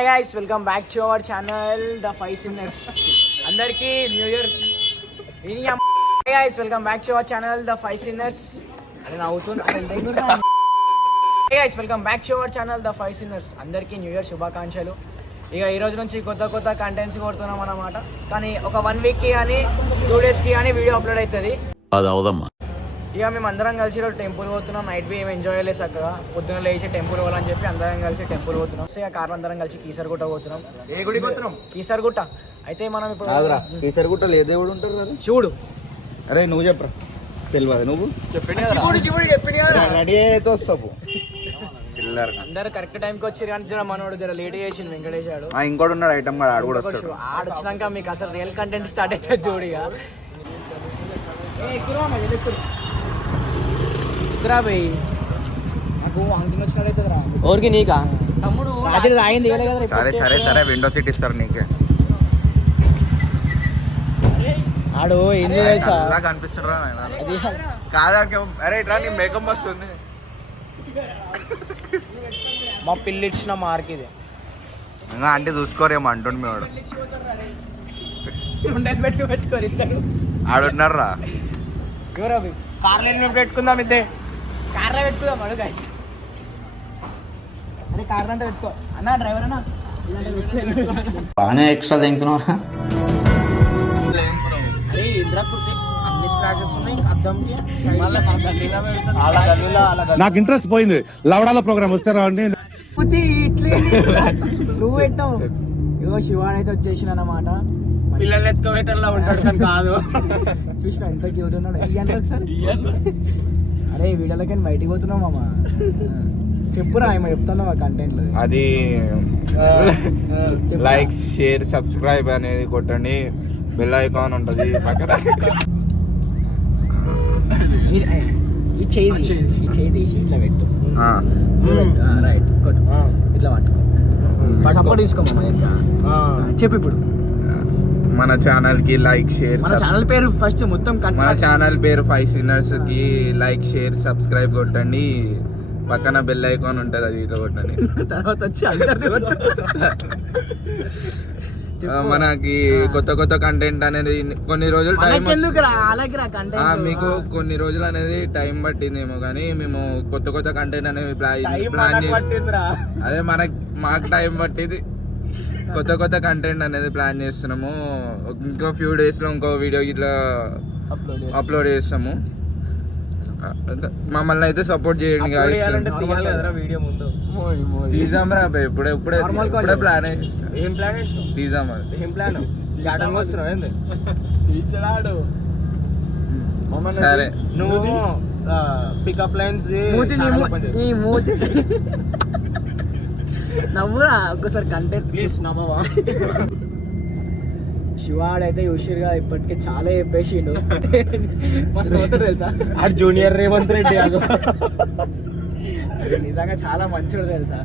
Hi guys, welcome back to our channel the five sinners. అందరికీ new year. Hi guys, welcome back to our channel the five sinners. అని నవ్వుతున్నా. Hi guys, welcome back to our channel the five sinners. అందరికీ new year శుభాకాంక్షలు. ఇక ఈ రోజు నుంచి కొత్త కంటెంట్స్ కొడుతున్నాం అన్నమాట. కానీ ఒక 1 వీక్కి కానీ 2 డేస్కి కానీ వీడియో అప్లోడ్ అవుతుంది. అది అవుదమ్మా. ఇక మేము అందరం కలిసి ఈరోజు టెంపుల్ పోతున్నాం. నైట్ బి ఏమి ఎంజాయ్ చేయలేదు చక్కగా. పొద్దున లేచి టెంపుల్ పోవాలని చెప్పి అందరం కలిసి టెంపుల్ పోతున్నాం. ఇక కార్లు అందరం కలిసి కీసరగుట్ట పోతున్నాం. ఏ గుడికి పోతున్నాం? కీసరగుట్ట. అయితే మనం ఇప్పుడు కీసరగుట్ట ఏ దేవుడు ఉంటారు కదా? శివుడు. అరే నువ్వు చెప్పరా, తెలియదు నువ్వు శివుడు చెప్పింది కదా. రెడీ అయితే వస్తావు. అందరు కరెక్ట్ టైంకి వచ్చి కానీ మనోడు జర లేట్ చేసిండు. వెంకటేష్ ఆడు ఇంకోటి ఉన్నాడు ఐటమ్ కూడా, ఆడు కూడా వస్తాడు. ఆడొచ్చినాక మీకు అసలు రియల్ కంటెంట్ స్టార్ట్ అవుతుంది జోడిగా. పోయి నాకు అంకింగ్ వచ్చినట్టు రా. ఊరికి నీకా తమ్ముడు రాత్రి తాగింది కదా. సరే విండో సీట్ ఇస్తారు నీకే. ఆడు ఏం తెలుసా కనిపిస్తున్నా కాదానికి. అరే ఇట్లా నీ మేకప్ వస్తుంది. మా పిల్లి ఇచ్చిన మార్క్ ఇది. ఇంకా అంటే చూసుకోరేమో అంటుండు మీ వాడు. పెట్టుకోరు ఇద్దరు. ఆడున్నారు రా. ఎవరు అవి? కార్లో మేము పెట్టుకుందాం. ఇద్దే కార్లో పెట్టుకుందాం. అడు గైస్. అరే కార్లో అంటే పెట్టుకో అన్న. డ్రైవర్ అన్నా బాగానే ఎక్స్ట్రా తింటున్నారా? అరే ఇంద్రాకృతి అన్ని స్క్రాచెస్ ఉన్నాయి అద్దంకి. నాకు ఇంట్రెస్ట్ పోయింది. లవడాల ప్రోగ్రామ్ వస్తే రావండి. నువ్వు పెట్టావు. ఇగో శివాన్ అయితే వచ్చేసిన అన్నమాట. పిల్లల్ని ఎత్తుకోబెట్టలా ఉంటాడు కానీ కాదు. చూసిన ఎంత క్యూట్ ఉన్నాడు. ఇయ్యండి ఒకసారి. అరే వీడియోలకి బయటికి పోతున్నావు మామ. చెప్పురా ఏమో చెప్తున్నావా కంటెంట్. అది లైక్ షేర్ సబ్స్క్రైబ్ అనేది కొట్టండి. బెల్ ఐకాన్ ఉంటుంది పక్కన. ఈ చేయి తీసి ఇట్లా పెట్టు. రైట్ ఇట్లా పట్టుకో. సపోర్ట్ తీసుకోమా. చెప్పు ఇప్పుడు. మన ఛానల్ కి లైక్ షేర్. మన ఛానల్ పేరు ఫస్ట్ మొత్తం మన ఛానల్ పేరు ఫైవ్ సిన్నర్స్ కి లైక్ షేర్ సబ్స్క్రైబ్ కొట్టండి. పక్కన బెల్ ఐకాన్ ఉంటుంది, అది ఇట్లా కొట్టండి. తర్వాత వచ్చి మనకి కొత్త కంటెంట్ అనేది కొన్ని రోజులు టైం మీకు కొన్ని రోజులు అనేది టైం పట్టిందేమో కానీ మేము కొత్త కంటెంట్ అనేది ప్లాన్ చేసి అదే మాకు టైం పట్టింది. కొత్త కంటెంట్ అనేది ప్లాన్ చేస్తున్నాము. ఇంకో ఫ్యూ డేస్ లో ఇంకో వీడియో ఇట్లా అప్లోడ్ చేస్తాము. మమ్మల్ని అయితే సపోర్ట్ చేయండి. తీసాం రా ఇప్పుడే ప్లాన్ ఏం ప్లాన్ తీసాం. ఏం ప్లాన్ వస్తున్నావు ఏంది తీసాడు. సరే నువ్వు పికప్ లైన్స్ నవ్వురా ఒక్కసారి కంటెంట్ ప్లీజ్ నవ్వవా. శివాడైతే యూషియర్ గా ఇప్పటికే చాలా చెప్పేసిండు. మస్తు అవుతాడు తెలుసా. ఆ జూనియర్ రేవంత్ రెడ్డి నిజంగా చాలా మంచిగా తెలుసా.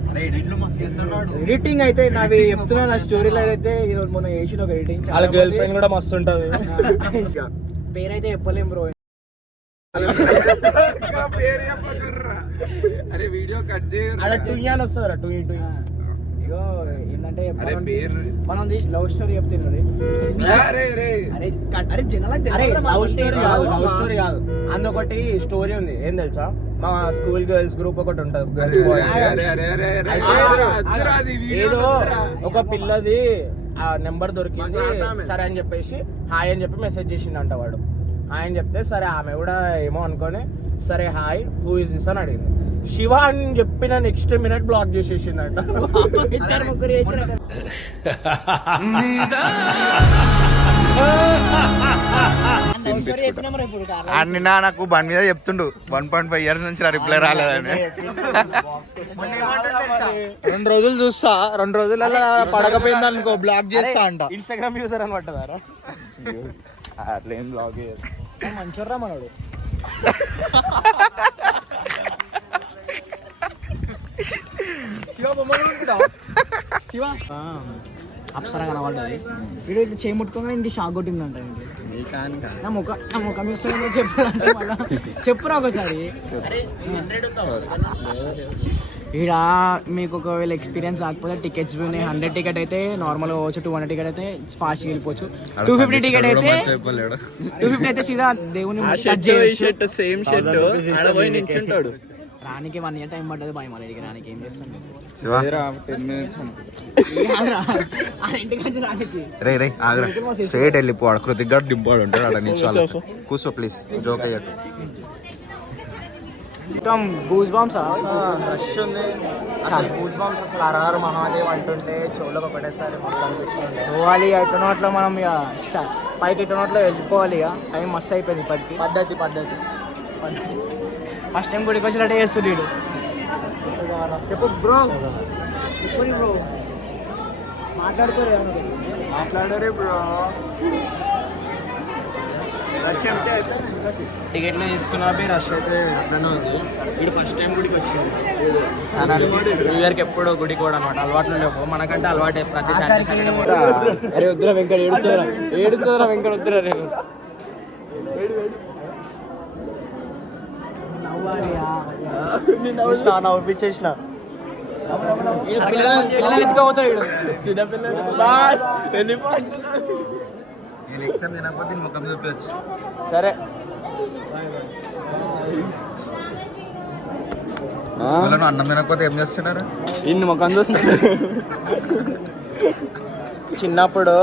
ఎడిటింగ్ అయితే నావి చెప్తున్నా. నా స్టోరీలో అయితే ఈరోజు మొన్న చేసిన ఒక ఎడిటింగ్ చాలా గర్ల్ ఫ్రెండ్ కూడా మస్తు ఉంటది. పేరైతే చెప్పలేం బ్రో. అరే వీడియో కట్ చేయాలి. అలా టూ అని వస్తుందిరా. టూ ఇగో ఏంటంటే మనం తీసి లవ్ స్టోరీ చెప్తున్నారు. లవ్ స్టోరీ కాదు అందొకటి స్టోరీ ఉంది. ఏం తెలుసా, మా స్కూల్ గర్ల్స్ గ్రూప్ ఒకటి ఉంటది. ఏదో ఒక పిల్లది ఆ నెంబర్ దొరికింది. సరే అని చెప్పేసి హాయ్ అని చెప్పి మెసేజ్ చేసిండంట వాడు. హాయ్ అని చెప్తే సరే ఆమె కూడా ఏమో అనుకొని సరే హాయ్ హూ ఇస్ దిస్ అని అడిగింది. శివ అని చెప్పిన నెక్స్ట్ మినిట్ బ్లాక్ చేసేసిందంట. నిన్న నాకు బండి మీద చెప్తుండు 1.5 years నుంచి రిప్లై రాలేదని. 2 రోజులు చూస్తా, 2 రోజులలో పడకపోయింది అనుకో బ్లాక్ చేస్తా అంట. ఇన్స్టాగ్రామ్ యూజర్ అని పట్టదారా. అట్లా ఏం బ్లాక్ మంచోర్రా మనోడు. శివ శివ అప్సరా కనబడ్డది. వీడు ఇట్లా చేయి ముట్టుకోగానే ఇంటి షాక్ కొట్టిందంట. నా ముఖం ఇస్తుందో చెప్పురా ఒకసారి. ఇక్కడ మీకు ఒకవేళ ఎక్స్పీరియన్స్ రాకపోతే టికెట్స్ ఉన్నాయి. 100 టికెట్ అయితే నార్మల్గా పోవచ్చు, 200 టికెట్ అయితే ఫాస్ట్గా వెళ్ళిపోవచ్చు, 250 టికెట్ అయితే 250 అయితే సీదా దేవుని సేమ్ షర్ట్ నించుంటాడు. రానికి 1 year టైం పడ్డది భయం అడిగి రానికి ఏం చేస్తాను స్ట్రేట్ వెళ్ళిపోవాడు, కృతిక్ గారు దింపాడు ఉంటాడు అక్కడ నిల్చోవాలి. కూర్చో ప్లీజ్, జోక్ అయ్యాడు. మొత్తం గూస్ బాంబ్స్ రష్ ఉంది. అసలు గూస్ బాంబ్స్ అసలు అరగారు మహాదేవ్ అంటుంటే చెవులకు ఒకటేసారి మస్తు అనిపిస్తుంది. పోవాలి ఎట్లనో అట్లా మనం ఇక పైకి ఎట్లనో అట్లా వెళ్ళిపోవాలి. ఇక టైం మస్తు అయిపోయింది ఇప్పటికి. పద్ధతి ఫస్ట్ టైం గుడికి వచ్చి రెడీ చేస్తుంది వీడు. చెప్పు బ్రో, చెప్పండి బ్రో, మాట్లాడరే బ్రో. రష్ అంటే టికెట్లు తీసుకున్నా రష్ అయితే అట్లనే ఉంది. వీడు ఫస్ట్ టైం గుడికి వచ్చింది. న్యూ ఇయర్కి ఎప్పుడు గుడికి కూడా అనమాట అలవాట్లు లేవు మనకంటే అలవాటు ప్రతి సాటర్డే కూడా. అరే వద్దురా వెంకట, ఏడుచోరా వెంకట, వద్దురా రేపు నవ్వించేసిన పిల్లలు ఎత్తుకోపోతాడు వీడు. చిన్నపిల్లలు సరే అన్నం తినకపోతే ఏం చేస్తున్నారు? ఇన్ని ముఖం చూస్తారు. చిన్నప్పుడు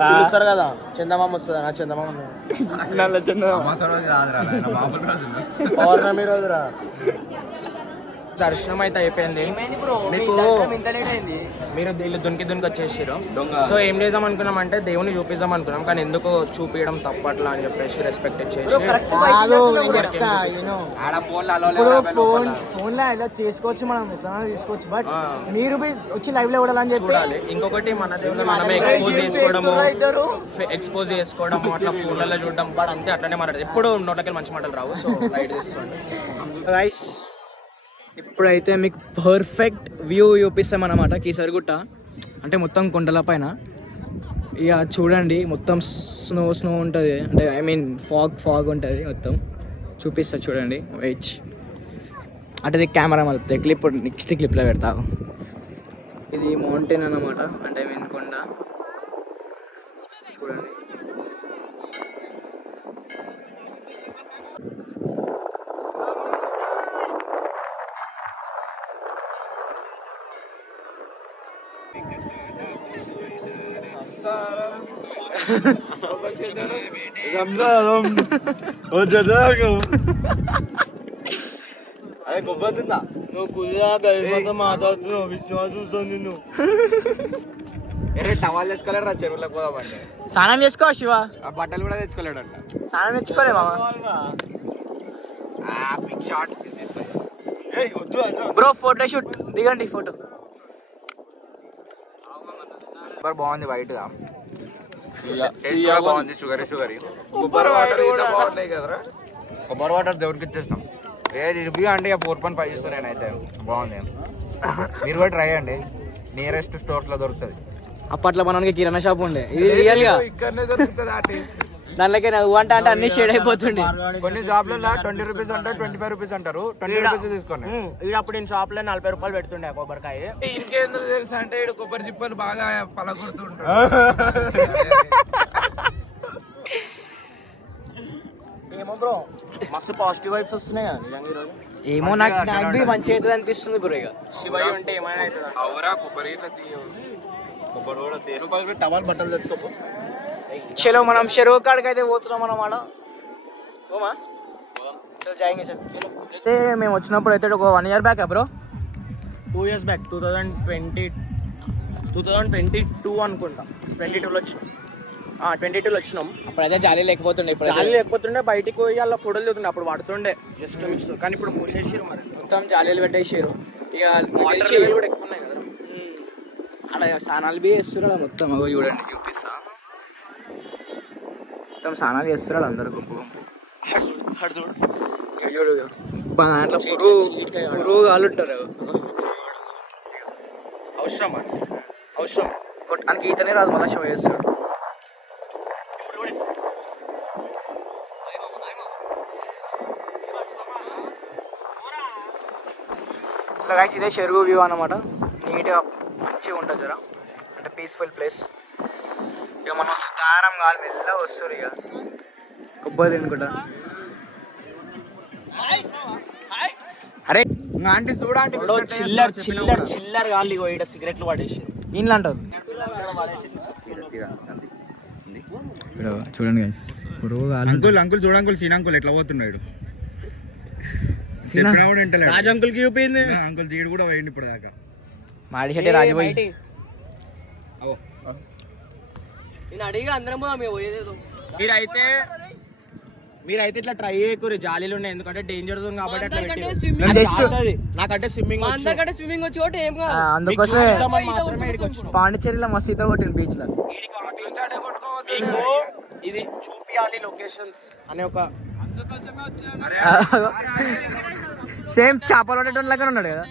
పిలుస్తారు కదా చందమామ వస్తుంది, నా చందమామ పౌర్ణమి రోజురా. దర్శనం అయితే అయిపోయింది. మీకు మీరు ఇల్లు దునికి వచ్చేసారు. సో ఏం చేద్దాం అనుకున్నాం అంటే దేవుని చూపిద్దాం అనుకున్నాం, కానీ ఎందుకు చూపించడం తప్పట్లా అని చెప్పేసి రెస్పెక్ట్ ఇచ్చేసి ఫోన్ లో ఇలా చేసుకోవచ్చు, మనం ఎట్లా తీసుకోవచ్చు. బట్ మీరు వచ్చి లైవ్ లో చూడాలని చెప్పి ఇంకొకటి మన దేవుని మనమే ఎక్స్పోజ్ చేసుకోవడం అట్లా ఫోన్లలో చూడడం. బట్ అంతే అట్లనే మాట్లాడదు, ఎప్పుడు నోట్లకి మంచి మాటలు రావు. సో రైట్ తీసుకోండి గైస్. ఇప్పుడైతే మీకు పర్ఫెక్ట్ వ్యూ చూపిస్తాం అన్నమాట కీసరగుట్ట. అంటే మొత్తం కొండల పైన ఇక చూడండి, మొత్తం స్నో ఉంటుంది. అంటే ఐ మీన్ ఫాగ్ ఉంటుంది మొత్తం. చూపిస్తా చూడండి, వెయిట్. అంటే కెమెరా మళ్ళీ క్లిప్ నెక్స్ట్ క్లిప్లో పెడతా. ఇది మౌంటైన్ అన్నమాట, అంటే ఐ మీన్ కొండ చూడండి. అదే కొబ్బతుందా నువ్వు కుదిరా గరిమతో మాట్లాడుతున్నావు, విష్ణువా చూస్తుంది నిన్ను. టవాల్ తెచ్చుకోలేడు రా, చెరువులకు పోదామంటే. స్నానం చేసుకో శివ. ఆ బట్టలు కూడా తెచ్చుకోలేడు అంట. స్నానం తెచ్చుకోలే మామ. బ్రో ఫోటో షూట్ దిగండి, ఫోటో బాగుంది, వైట్ గా బాగుంది, షుగర్ కొబ్బరి వాటర్ బాగున్నాయి కదరా. కొబ్బరి వాటర్ దేవుడికి ఇచ్చేస్తాం. ఏది రివ్యూ అంటే 4.5 ఇస్తాను నేనైతే. బాగుంది, మీరు కూడా ట్రై చేయండి. నియరెస్ట్ స్టోర్స్ లో దొరుకుతుంది. అప్పట్లో మనకి కిరాణా షాప్ ఉండే, ఇది రియల్ గా ఇక్కడనే దొరుకుతుంది. ఆ టేస్ట్ దానిలోకి నువ్వు అంటే అన్ని షేడ్ అయిపోతుండే. కొన్ని షాప్లలో 20 రూపీస్ అంటారు, 25 రూపీస్ అంటారు. 20 రూపీస్ తీసుకోండి. అప్పుడు నేను షాప్ లో 40 రూపాయలు పెడుతుండే కొబ్బరికాయ. ఇంకేందుకు తెలుసా అంటే ఇడు కొబ్బరి చిప్పలు బాగా పలకొడుతుంటారు. ఏమో బ్రో, మస్తు పాజిటివ్ వైబ్స్ వస్తున్నాయి కదా నిజంగా ఈరోజు. ఏమో నాకు మంచి అవుతుంది అనిపిస్తుంది బ్రో. ఇక శివయ్య ఉంటే ఏమైనా అవుతుంది. అవురా, కొబ్బరి కూడా టవల్ బట్టలు తెచ్చుకోపో. చలో మనం చెరువు కాడికి అయితే పోతున్నాం అన్నమాట. మేము వచ్చినప్పుడు అయితే ఒక 1 year back bro, 2 years back 2022 అనుకుంటా. 22లో వచ్చినాం. 22లో వచ్చినాం. అప్పుడైతే జాలీ లేకపోతుండే. ఇప్పుడు జాలీ లేకపోతుండే, బయటికి పోయి అలా ఫోటోలు దిగుతుండే. అప్పుడు పడుతుండే జస్ట్ మిస్. కానీ ఇప్పుడు మూసేసారు, మరి మొత్తం జాలీలు పెట్టేసారు. ఇక వాటర్ లెవెల్ కూడా ఎక్కువ ఉన్నాయి కదా అలా. స్నానాలు బి చేస్తున్నారు మొత్తం. అగో చూడండి, చూపిస్తా. మొత్తం స్నానాలు చేస్తున్నారు అందరు గుంపు గుంపు. చూడు దాంట్లో పురుగు కాలుంటారు. అవసరం కొట్టడానికి ఈతనే రాదు, మళ్ళీ షో చేస్తాడు. ఇట్లా గైస్ ఇదే చెరువు వ్యూ అనమాట. నీట్గా మంచిగా ఉంటుంది జర, అంటే పీస్ఫుల్ ప్లేస్. ఇక మనం దారం కాదు మెల్ల వస్తారు ఇక కొబ్బరి తినుకుంటా. అరే ఆంటీ చూడండి చిల్లర్ చిల్లర్ చిల్లర్ కాదు ఇగో ఇక్కడ సిగరెట్లు పడేసి ఇంట్లో అంటారు. చూడండి గైస్ అంకుల్ అంకుల్ చూడ అంకుల్ సీన్ అంకుల్ ఎట్లా పోతున్నాడు. రాజు అంకుల్కి చూపింది. అంకుల్ తీడు కూడా పోయింది ఇప్పుడు దాకా. మాడి షెట్టి రాజుపోయి మీరైతే ఇట్లా ట్రై చేయకూరి, జాలీలు ఉన్నాయి ఎందుకంటే డేంజర్ జోన్ కాబట్టి అట్లా నాకంటే స్విమ్మింగ్ వచ్చి అందుకోసమే పాండిచేరిలో మస్తు ఈత కొట్టిన బీచ్ లో. ఇది చూపియాలి లొకేషన్స్ అనే ఒక సేమ్ చేపలు పడేటోన్ లాగా ఉన్నాడు కదా.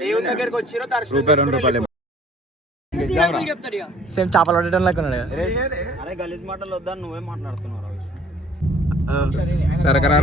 దేవుని దగ్గరికి వచ్చిరో దర్శనం సేమ్ చేపలు పడేటోన్ లాగా ఉన్నాడు కదా. అరే గలీజ్ మాటలు వద్దా, నువ్వే మాట్లాడుతున్నావు. సరకరా